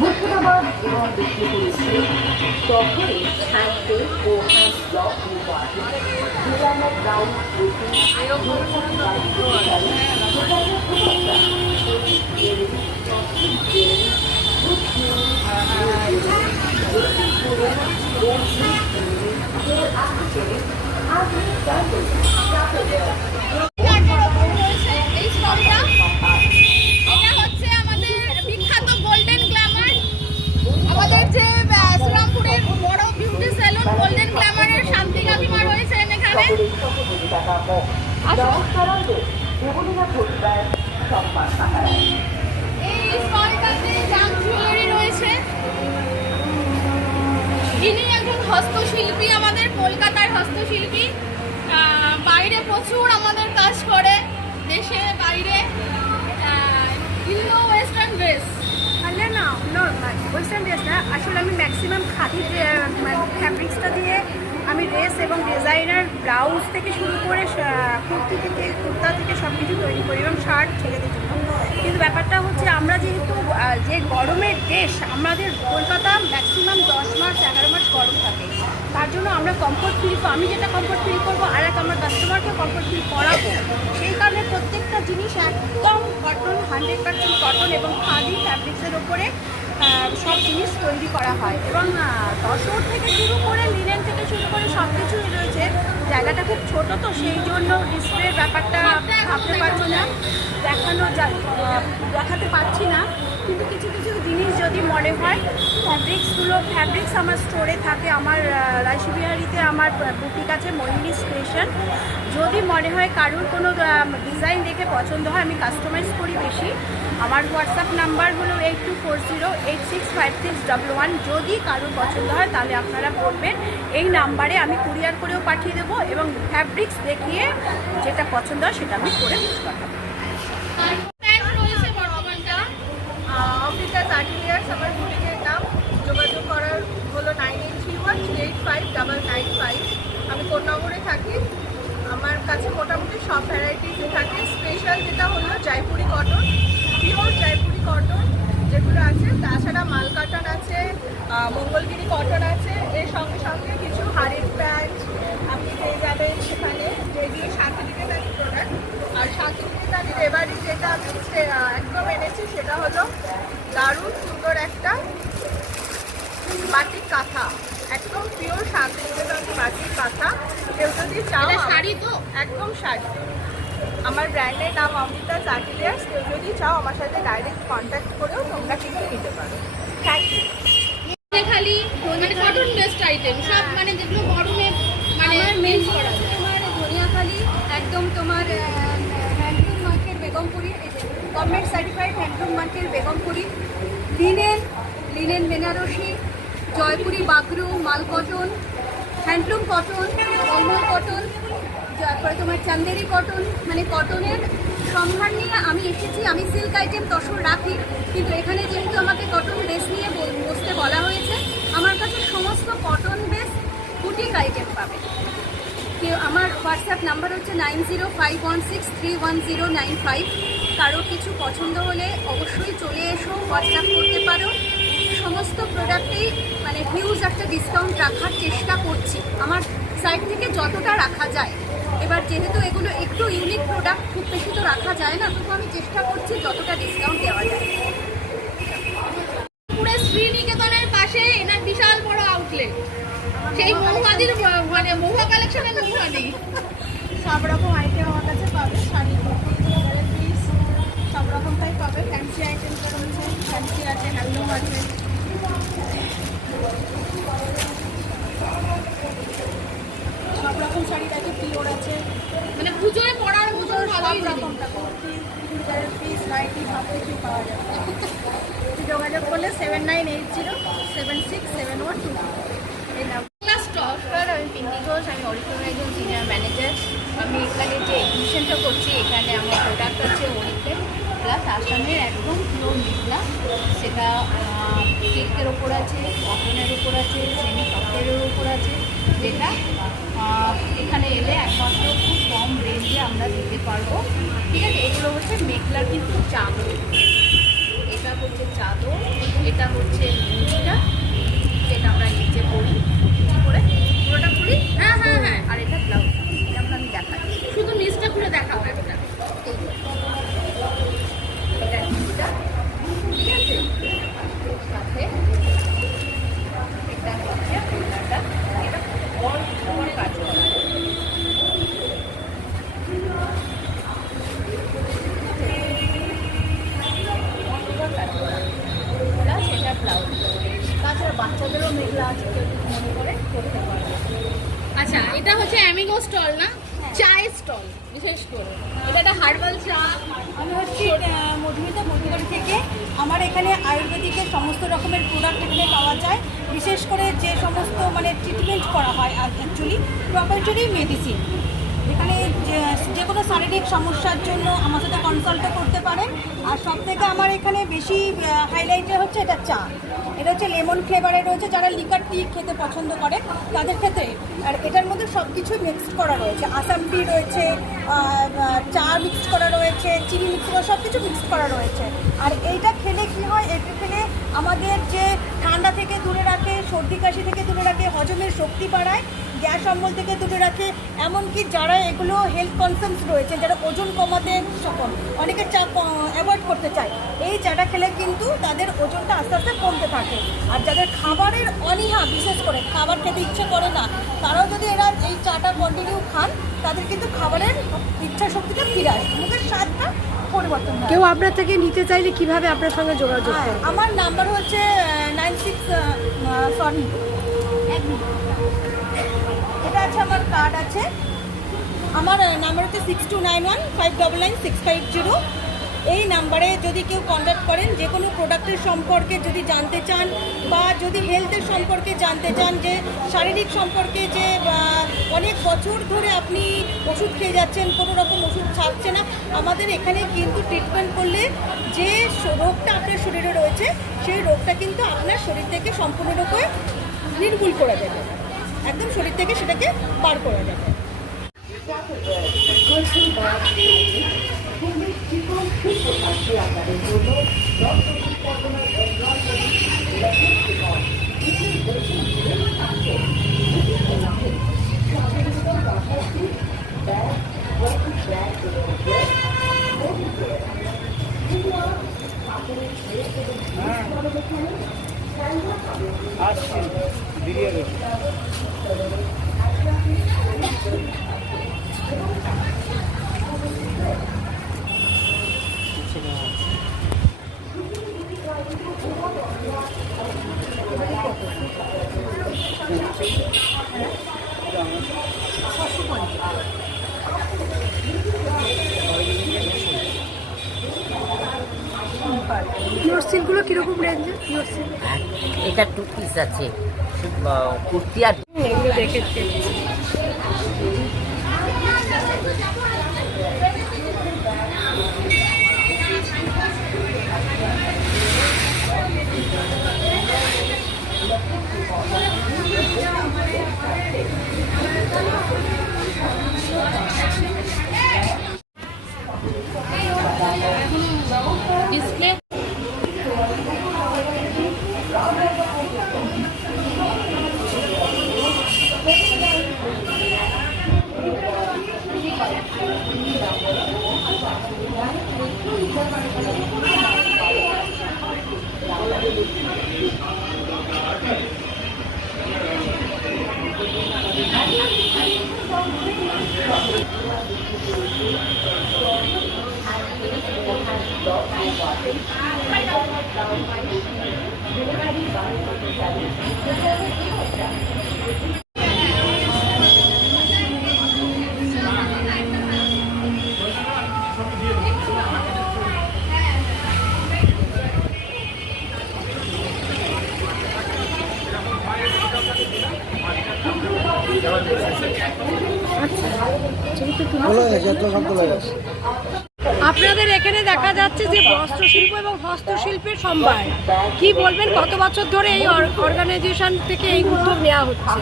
মুর্শিদাবাদ এবং বিষ্ণুপুরীতে শহরে হ্যান্ডেল ও hand block designer ground হস্তশিল্পী, আমাদের কলকাতার হস্তশিল্পী, বাইরে প্রচুর আমাদের কাজ করে, দেশে বাইরে। ওয়েস্টার্ন ড্রেস না ওয়েস্টার্ন ড্রেস না, আসলে আমি ম্যাক্সিমাম খাদি ফ্যাব্রিক্সটা দিয়ে আমি ড্রেস এবং ডিজাইনার ব্লাউজ থেকে শুরু করে কুর্তা থেকে সব কিছু তৈরি করি এবং শার্ট ছেলেদের জন্য। কিন্তু ব্যাপারটা হচ্ছে আমরা যেহেতু যে গরমের দেশ, আমাদের কলকাতা ম্যাক্সিমাম 10 মাস 11 মাস গরম থাকে, তার জন্য আমরা কমফোর্ট ফিল, আমি যেটা কমফোর্ট ফিল করবো আর আমার কাস্টমারকে কমফোর্ট ফিল করাবো। সেই কারণে প্রত্যেকটা জিনিস একদম কটন, 100% কটন এবং খাদি ফ্যাব্রিক্সের ওপরে সব জিনিস তৈরি করা হয়। এবং তসর থেকে শুরু করে লিনেন থেকে শুরু করে সব কিছুই রয়েছে। জায়গাটা খুব ছোট, তো সেই জন্য ডিসপ্লের ব্যাপারটা ভাবতে পারছি না, দেখাতে পারছি না। কিন্তু কিছু কিছু জিনিস যদি মনে হয়, ফ্যাব্রিক্স আমার স্টোরে থাকে, আমার রাইসবিহারিতে আমার বুটিক আছে মোহিনী স্টেশন। যদি মনে হয় কারোর কোনো ডিজাইন দেখে পছন্দ হয়, আমি কাস্টমাইজ করি বেশি। আমার হোয়াটসঅ্যাপ নাম্বার হলো 8240865611। যদি কারোর পছন্দ হয় তাহলে আপনারা বলবেন, এই নাম্বারে আমি কুরিয়ার করেও পাঠিয়ে দেবো এবং ফ্যাব্রিক্স দেখিয়ে যেটা পছন্দ হয় সেটা আমি করে দিতে পারবো। অমৃতা আর্টিলিয়ার্স আমার বুটিকের নাম। যোগাযোগ করার হলো 9831385995। আমি কোন্নগরে থাকি। আমার কাছে মোটামুটি সব ভ্যারাইটিস থাকে। স্পেশাল যেটা হলো Jaipuri cotton, pure Jaipuri cotton যেগুলো আছে। তাছাড়া মাল কাটন আছে, মঙ্গলগিরি কটন আছে। এর সঙ্গে সঙ্গে কিছু হাড়ির প্যান্ট আপনি পেয়ে যাবেন সেখানে, যেগুলো শান্তিনিকেতনের প্রোডাক্ট। আর শান্তিনিকেতনের এবারে যেটা আমি একদম এনেছি সেটা হলো দারুণ সুন্দর একটা বাটিক কাঁথা, একদম পিওর শান্তিনিকেতন বাটিক কাঁথা। কেউ যদি চাও, শাড়ি তো একদম শাড়ি। আমার ব্র্যান্ডের নাম অমৃতা আর্টিলিয়ার্স। কেউ যদি চাও আমার সাথে ডাইরেক্ট কন্ট্যাক্ট করেও তোমরা কিন্তু নিতে পারো। Thank you. খালি মানে কটন বেস্ট আইটেম সব, মানে যেগুলো গরমে মানে মেন করা যায়। তোমার ধনিয়াখালি একদম তোমার handloom market Begampuri, government certified handloom market Begampuri. Linen Banarasi, Jaipuri Bagru, মাল cotton, handloom cotton, mulmul cotton, তারপরে তোমার চান্দেরি কটন। মানে কটনের সম্ভার নিয়ে আমি এসেছি। আমি সিল্ক আইটেম তসর রাখি, কিন্তু এখানে যেহেতু আমাকে কটন বেস নিয়ে বসতে বলা হয়েছে, আমার কাছে সমস্ত কটন বেস বুটিক আইটেম পাবে। আমার হোয়াটসঅ্যাপ নাম্বার হচ্ছে 9051631095। কারো কিছু পছন্দ হলে অবশ্যই চলে এসো, হোয়াটসঅ্যাপ করতে পারো। সমস্ত প্রোডাক্টেই মানে হিউজ একটা ডিসকাউন্ট রাখার চেষ্টা করছি, আমার সাইড থেকে যতটা রাখা যায়। এবার যেহেতু এগুলো একটু ইউনিক প্রোডাক্ট, খুব বেশি তো রাখা যায় না, তবু আমি চেষ্টা করছি যতটা ডিসকাউন্ট দেওয়া যায়। পুরো শ্রীনিকেতনের পাশে এনার বিশাল বড় আউটলেট, সেই মহুয়াদির মানে মহুয়া কালেকশনের মহুয়া নেই। সব রকম আইটেম আমার কাছে পাবে, শাড়ি পিস সব রকমটাই পাবে। ফ্যান্সি আইটেম রয়েছে, ফ্যান্সি আছে, হ্যান্ডলুম আছে। সব রকম শাড়ি আছে, পিওর আছে, মানে পুজোয় পরার মতো সব রকমটা কুর্তি, চুড়িদারের পিস, নাইটি সব কিছুই পাওয়া যাবে। যোগাযোগ করলে 7980767122 এই নাম। নমস্কার, আমি পিঙ্কি ঘোষ। আমি অরিফ্লেমের একজন সিনিয়র ম্যানেজার। আমি এখানে যে এডমিশনটা করছি, এখানে আমার প্রোডাক্ট আছে অরিফ্লেম, মেঘলা, আসামের একদম পিওর মেঘলা। সেটা সিল্কের ওপর আছে, কটনের ওপর আছে, সেমি কটনের ওপর আছে, যেটা এখানে এলে একমাত্র খুব কম রেঞ্জে আমরা দিতে পারবো। ঠিক আছে, এগুলো হচ্ছে মেঘলার কিন্তু চাদর। এটা হচ্ছে চাদর, এটা হচ্ছে লুঙ্গিটা, যেটা আমরা নিচে পরি কী করে পুরোটা পরি। হ্যাঁ হ্যাঁ হ্যাঁ, আর এটা ব্লাউজ, যেমন আমি দেখাচ্ছি। শুধু নিচটা খুলে দেখাবো একটা। এটা নিচটা, ঠিক আছে, সাথে এটা হচ্ছে কলারটা, এটা অল ওভার কাজ করা। সেটা ব্লাউজ, তাছাড়া বাচ্চাদেরও মেঘলা আছে, কেউ যদি মনে করে করতে পারবে। আচ্ছা, এটা হচ্ছে অ্যামিগো স্টল না, চায়ের স্টল বিশেষ করে। এটা একটা হার্বাল চা। আমি হচ্ছি মধুমিতা মধুবাড়ি থেকে। আমার এখানে আয়ুর্বেদিকের সমস্ত রকমের প্রোডাক্ট এখানে পাওয়া যায়। বিশেষ করে যে সমস্ত মানে ট্রিটমেন্ট করা হয় অ্যাকচুয়ালি প্রপার্টরি মেডিসিন। এখানে যে কোনো শারীরিক সমস্যার জন্য আমার সাথে কনসাল্টও করতে পারেন। আর সব থেকে আমার এখানে বেশি হাইলাইটের হচ্ছে এটা চা। এটা হচ্ছে লেমন ফ্লেভারের রয়েছে, যারা লিকার টি খেতে পছন্দ করে তাদের ক্ষেত্রে। আর এটার মধ্যে সব কিছুই মিক্সড করা রয়েছে, আসাম টি রয়েছে, চা মিক্সড করা রয়েছে, চিনি মিক্স করা, সব কিছু মিক্সড করা রয়েছে। আর এইটা খেলে কী হয়, এটা খেলে আমাদের যে ঠান্ডা থেকে দূরে রাখে, সর্দি কাশি থেকে দূরে রাখে, হজমের শক্তি বাড়ায়, গ্যাস অম্বল থেকে দূরে রাখে। এমনকি যারা এগুলো হেলথ কনসার্নস রয়েছে, যারা ওজন কমাতে সক্ষম, অনেকে চা অ্যাভয়েড করতে চায়, এই চাটা খেলে কিন্তু তাদের ওজনটা আস্তে আস্তে কমতে থাকে। আর যাদের খাবারের অনীহা, বিশেষ করে খাবার খেতে ইচ্ছে করে না, তারাও যদি এরা এই চাটা কন্টিনিউ খান, তাদের কিন্তু খাবারের ইচ্ছা শক্তিটা ফিরে আসে, মুখের স্বাদটা পরিবর্তন হয়। কেউ আপনার থেকে নিতে চাইলে কিভাবে আপনার সঙ্গে যোগাযোগ করবে? আমার নাম্বার হচ্ছে 96 সরি এটা আছে, আমার কার্ড আছে। আমার নাম্বার হচ্ছে 6291599650। এই নাম্বারে যদি কেউ কন্ট্যাক্ট করেন, যে কোনো প্রোডাক্টের সম্পর্কে যদি জানতে চান, বা যদি হেলথের সম্পর্কে জানতে চান, যে শারীরিক সম্পর্কে, যে অনেক বছর ধরে আপনি ওষুধ খেয়ে যাচ্ছেন, কোনো রকম ওষুধ ছাড়ছে না, আমাদের এখানে কিন্তু ট্রিটমেন্ট করলে যে রোগটা আপনার শরীরে রয়েছে, সেই রোগটা কিন্তু আপনার শরীর থেকে সম্পূর্ণরূপে নির্মূল করা যাবে, একদম শরীর থেকে সেটাকে বার করা যাবে। পিওর সিল্কগুলো কীরকম রেঞ্জে? পিওর সিল্ক এটা 2 পিস আছে, কুর্তি আর এগুলো দেখেছি। ডিসপ্লে আপনাদের এখানে দেখা যাচ্ছে যে বস্ত্রশিল্প এবং হস্তশিল্পের সম্ভার, কি বলবেন কত বছর ধরে এই অর্গানাইজেশন থেকে এই উদ্যোগ নেওয়া হচ্ছে?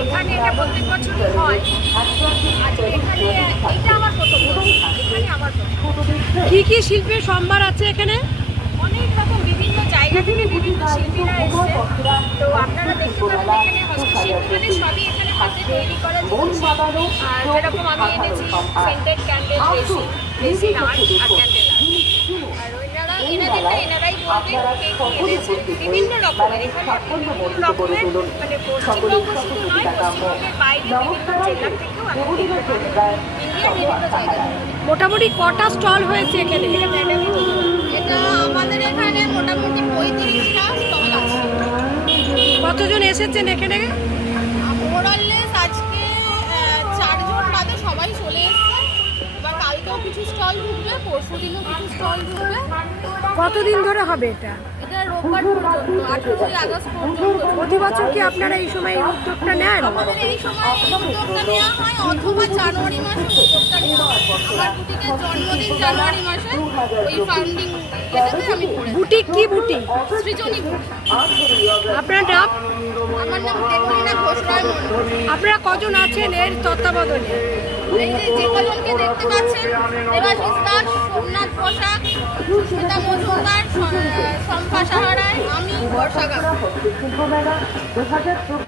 এখানে এটা প্রত্যেক বছরই হয়। আজকে এখানে এটা আমার প্রথম বছর। এখানে আমার প্রথম। কি কি শিল্পের সম্ভার আছে এখানে? অনেক রকম বিভিন্ন জায়গা থেকে বিভিন্ন শিল্পীরা এসছে। তো আপনারা দেখতে পাবেন এখানে হস্তশিল্প মানে সবই এখানে হাতে তৈরি করা জিনিস। আর যেরকম আমি এনেছি সেন্টেড ক্যান্ডেল, রেসিন আর্ট আর ক্যান্ডেল আর্ট। আর এনারাই বলবেন কে কি এনেছে। বিভিন্ন রকমের এখানে বিভিন্ন রকমের মানে পশ্চিমবঙ্গ শুধু নয়, পশ্চিমবঙ্গের বাইরে বিভিন্ন জেলা থেকেও আপনি দেখতে পাবেন। ইন্ডিয়ার বিভিন্ন জায়গা থেকে। মোটামুটি কটা স্টল হয়েছে এখানে? এটা আমাদের এখানে মোটামুটি 35টা স্টল আছে। কতজন এসেছেন এখানে? ওভারঅলেস আজকে 4 জন বাদে সবাই চলে এসেছে। এবার কালকেও কিছু স্টল ঢুকবে, পরশু দিনও কিছু স্টল ঢুকবে। কতদিন ধরে হবে এটা? এটা রোববার পর্যন্ত 18 আগস্ট পর্যন্ত। প্রতি বছর কি আপনারা এই সময় এই উদ্যোগটা নেন? আমাদের এই সময় উদ্যোগটা নেওয়া হয় অথবা জানুয়ারি মাসে উদ্যোগটা নেওয়া হয়। আমার বুটিকের জন্মদিন জানুয়ারি মাসে, ওই ফাউন্ডিং এটাতে আমি করেছি। বুটিক কি বুটিক? সৃজনী বুটিক। আপনার নাম? আমার নাম দেবলীনা ঘোষ রায় মণ্ডল। আপনারা কজন আছেন এর তত্ত্বাবধানে? এই যে কজনকে দেখতে পাচ্ছেন, দেবাশিস দাস, সোমনাথ বসাক, সুস্মিতা মজুমদার, শম্পা সাহারায়, আমি বর্ষা গাঙ্গুলি।